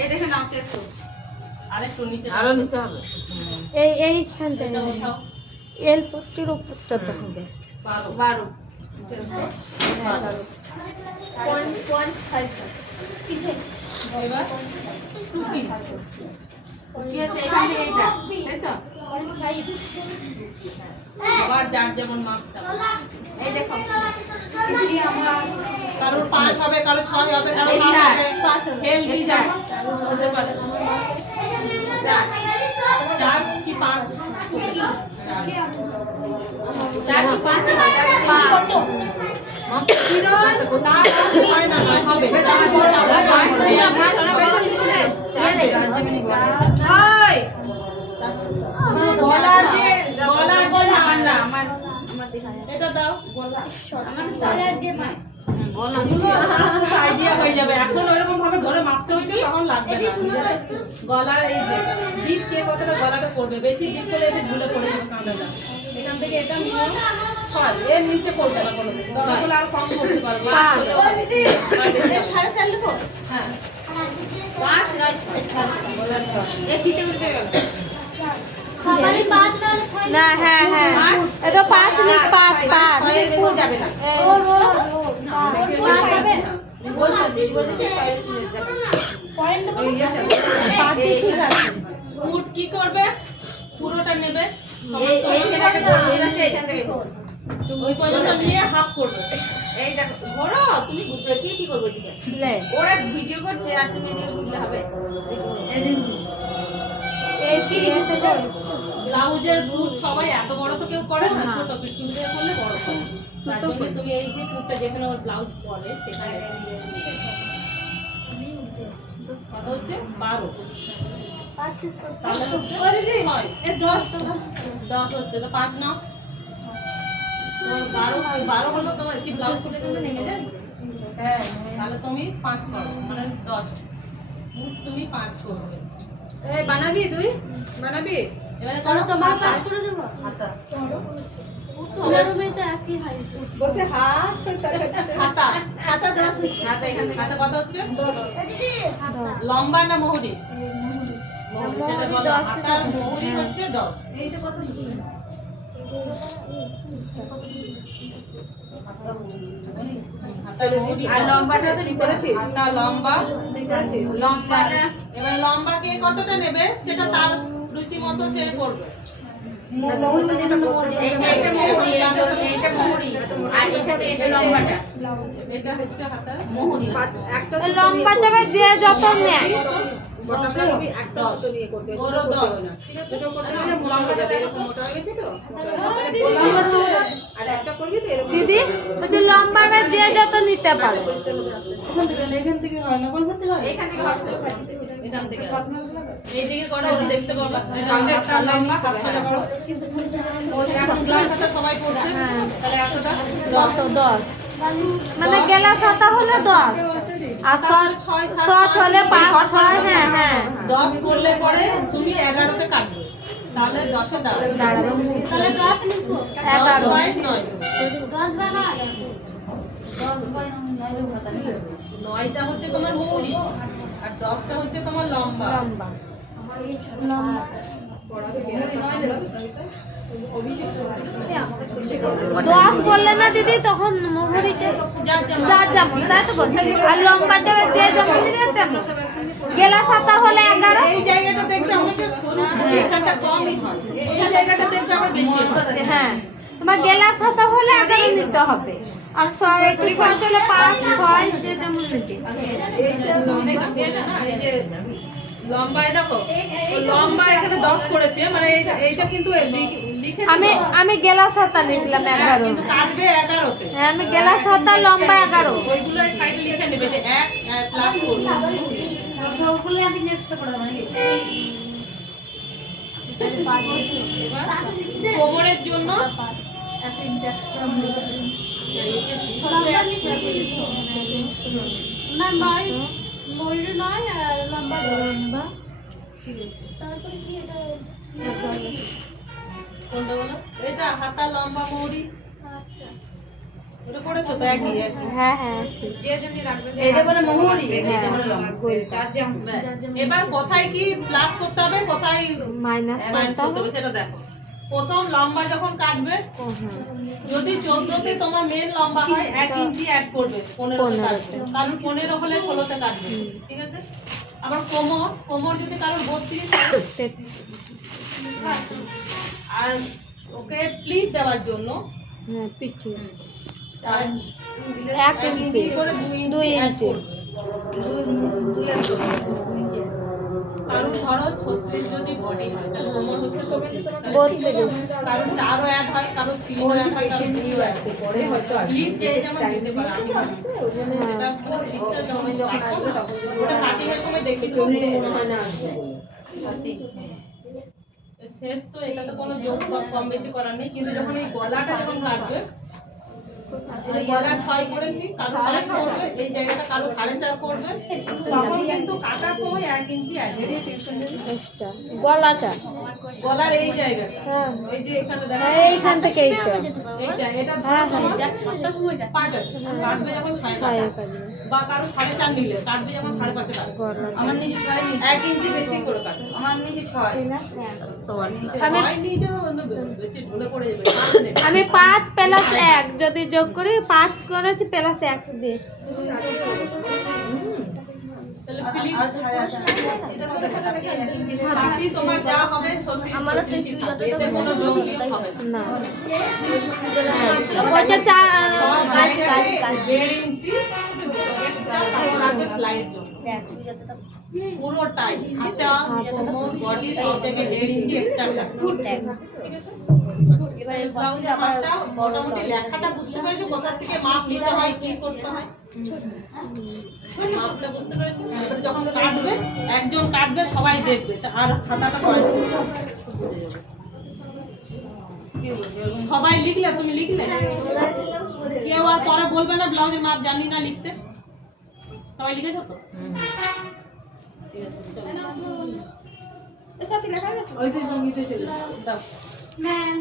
এই দেখে নাও শেষ তো। আরো নিতে হবে। এইখানটা এল পট্টির উপরটা তো হবে 12 এবার কি আছে এখান থেকে এইটা তাই তো? আবার যার যেমন মাপটা। এই দেখো কারোর 5 হবে, কারো 6 হবে, কারো 7 হবে। 5 হবে। হেলদি যায়। হতে পারে। 4 কি 5? 4 কি 5 হবে। গলার যে আমার এটা দাও। আইডিয়া হয়ে যাবে। এখন ওইরকম ভাবে ধরে মাপতে হচ্ছে তখন লাগবে না। গলার এই যে ডিপ কে কতটা গলাটা করবে, বেশি ডিপ করলে এসে ঝুলে পড়ে যাবে কাঁটাটা। এখান থেকে এটা নিয়ে 6 এর নিচে করবে না কোনো দিন। তাহলে আর কম করতে পারবে। হ্যাঁ 5 নয় 6 এই ফিতে করতে গেল না হ্যাঁ এটা 5 না 5 ফুল যাবে না বলছে শরীরে ছিঁড়ে যাবে উট কি করবে? পুরোটা নেবে। এই এখান থেকে ওই পর্যন্ত নিয়ে হাফ করবে। এই দেখো ধরো তুমি কি করবে এদিকে ওরা ভিডিও করছে আর তুমি এদিকে ঘুরলে হবে এই কি লিখতে হবে ব্লাউজের পুট সবাই এত বড় তো কেউ পরে না, ছোট পিস দিয়ে করলে বড় হবে। তার জন্য তুমি এই যে পুটটা যেখানে ওর ব্লাউজ পরে সেখানে কত হচ্ছে 12 তাহলে হচ্ছে 10 হচ্ছে তো 5 নাও। তোমার 12 হলো তোমার কি ব্লাউজ পুটে জন্য নেমে যায়? হ্যাঁ তাহলে তুমি 5 করো মানে 10 তুমি 5 করবে। এই বানাবি তুই বানাবি এবারে করো তোমার 5 করে দেব। হাতা তোমার রুমে তো একই হাইট বলছে হাত হাতা হাতা 10 হচ্ছে হাতা এখান থেকে হাতা কত হচ্ছে? লম্বা না মোহরি? মোহরি সেটা বলো। হাতার মোহরি হচ্ছে 10। এইটা কত হাতার মোহরি আর লম্বাটা তো ঠিক করেছিস হাতা লম্বা। লম্বাটা এবার লম্বা কে কতটা নেবে সেটা তার রুচি মতো সে করবে। এইটা মোহরি আর এটা লম্বাটা এটা হচ্ছে হাতার মোহরি একটা লম্বা যাবে যে যত নেয় একটা মতো নিয়ে করবে ওরও 10 ঠিক আছে। ছোট করতে গেলে মোটা হয়ে যাবে এরকম মোটা হয়ে গেছে তো আর একটা করবি তো এরকম দিদি বলছে লম্বা যে যত নিতে পারো এখান থেকে হট করে এখান থেকে এইদিকে করো ওটা দেখতে পাবা। হাতা লম্বা হাত সোজা করো। ও এখন ব্লাউজ হাতা সবাই পড়ছে তাহলে এতটা কত 10 মানে গেলা ছাতা হলে 10 আর শর্ট হলে 5 6 হ্যাঁ 10 করলে পরে তুমি 11 তে কাটবে তাহলে 10 এ দাও। তাহলে 10 লিখো 11 9টা হচ্ছে তোমার মোহরি আর 10টা হচ্ছে তোমার লম্বা। লম্বা 10 বললে না দিদি তখন মোহরিটা যা যেমন তাই তো বলছি আর লম্বা যাবে যে যেমন দিবে তেমন গেলা ছাতা হলে 11 এই জায়গাটা দেখবে অনেকে সরু এখানটা কমই হয়, এই জায়গাটা দেখবে আবার বেশি হয়। হ্যাঁ তোমার গেলা ছাতা হলে 11 নিতে হবে আর 6 একটু শর্ট হলে 5 6 যে যেমন নিতে এই যে লম্বায় দেখো লম্বা এখানে 10 করেছে মানে এইটা কিন্তু লিখে আমি গেলা ছাতা লিখলাম 11 কিন্তু কাটবে 11 তে। হ্যাঁ আমি গেলা ছাতা লম্বা 11 ওইগুলো সাইডে লিখে নেবে যে 1 প্লাস করবে। সবগুলো আমি নেক্সট পড়াবো নাকি কোমরের জন্য 1 ইঞ্চ এক্সট্রা না নয় মোহরি নয় আর লম্বা ঠিক আছে তারপরে কি এটা কোনটা বলো? এটা হাতা লম্বা মোহরি। আচ্ছা ওটা করেছো তো একই একই। হ্যাঁ হ্যাঁ এটা বলে মোহরি হ্যাঁ, এবার কোথায় কি প্লাস করতে হবে, কোথায় মাইনাস মাইনাস করতে করতে হবে সেটা দেখো। প্রথম লম্বা যখন কাটবে, যদি 14তে তোমার মেন লম্বা হয় 1 ইঞ্চি অ্যাড করবে 15তে কাটবে, কারণ 15 হলে 16তে কাটবে, ঠিক আছে? আবার কোমর যদি কারোর 32 হয়, আর ওকে প্লিট দেওয়ার জন্য হ্যাঁ পিঠে আর 1 ইঞ্চি করে 2 2 ইঞ্চি অ্যাড ইঞ্চি করবে। কারণ ধরো 36 যদি বডি হয় তাহলে কোমর হচ্ছে 32 কারণ 4 অ্যাড হয়, কারো 3 অ্যাড হয়, কারো 2 অ্যাড হয়। পরে হয়তো প্লিট যে যেমন দিতে পারে, আমি এটা প্লিটটা যখন কাটবো না, ওটা কাটিং এর সময় দেখে শেষ তো এটাতে কোনো যোগ কম বেশি করার নেই, কিন্তু যখন এই গলাটা যখন কাটবে, গলা 6 করেছি, কারো 5 করবে, এই জায়গাটা কারো 4.5 করবে, তখন কিন্তু কাটার সময় 1 ইঞ্চি অ্যাড হবে। এক্সট্রা গলাটা গলার এই জায়গাটা, হ্যাঁ এই যে এখানে দেখো, এইখান থেকে এইটা এইটা এটা হ্যাঁ, তোমার হ্যাঁ। 7টার সময় 5 আছে, কাটবে যখন 6 ছয়ে কাটবে, কাটবে বা কারো 4.5 নিলে কাটবে যখন 5.5 কাটবে, গলা আমার নিজে 6 1 ইঞ্চি বেশি করে কাটবে। আমার নিজে 6 সবাই নিচে বেশি ঢুলে পড়ে যাবে, আমি 5 প্লাস 1 যদি যোগ করি 5 করেছি প্লাস 1 দিয়েছি তাহলে ফিলিপ বাকি তোমার যা হবে 36 থাকবে, এতে কোনো যোগ বিয়োগ হবে না। না ওইটা 1.5 ইঞ্চি এক্সট্রা কাপড় রাখবে সেলাইয়ের জন্য, পুরোটাই হাতা কোমর বডি সব থেকে 1.5 ইঞ্চি এক্সট্রা থাকবে। এবার এই ব্লাউজে আমারটা মোটামুটি লেখাটা বুঝতে পেরেছো, কোথা থেকে মাপ নিতে হয়, কি করতে হয়, মাপটা বুঝতে পেরেছো? এবার যখন কাটবে, একজন কাটবে, সবাই দেখবে, আর খাতাটা পয়েন্ট বুঝে যাবে। সবাই লিখলে, তুমি লিখলে, কেউ আর পরে বলবে না ব্লাউজের মাপ জানি না লিখতে, সবাই লিখেছো তো? ঠিক আছে, চলো। ওই তো সঙ্গীতে চলে দাও। ম্যাম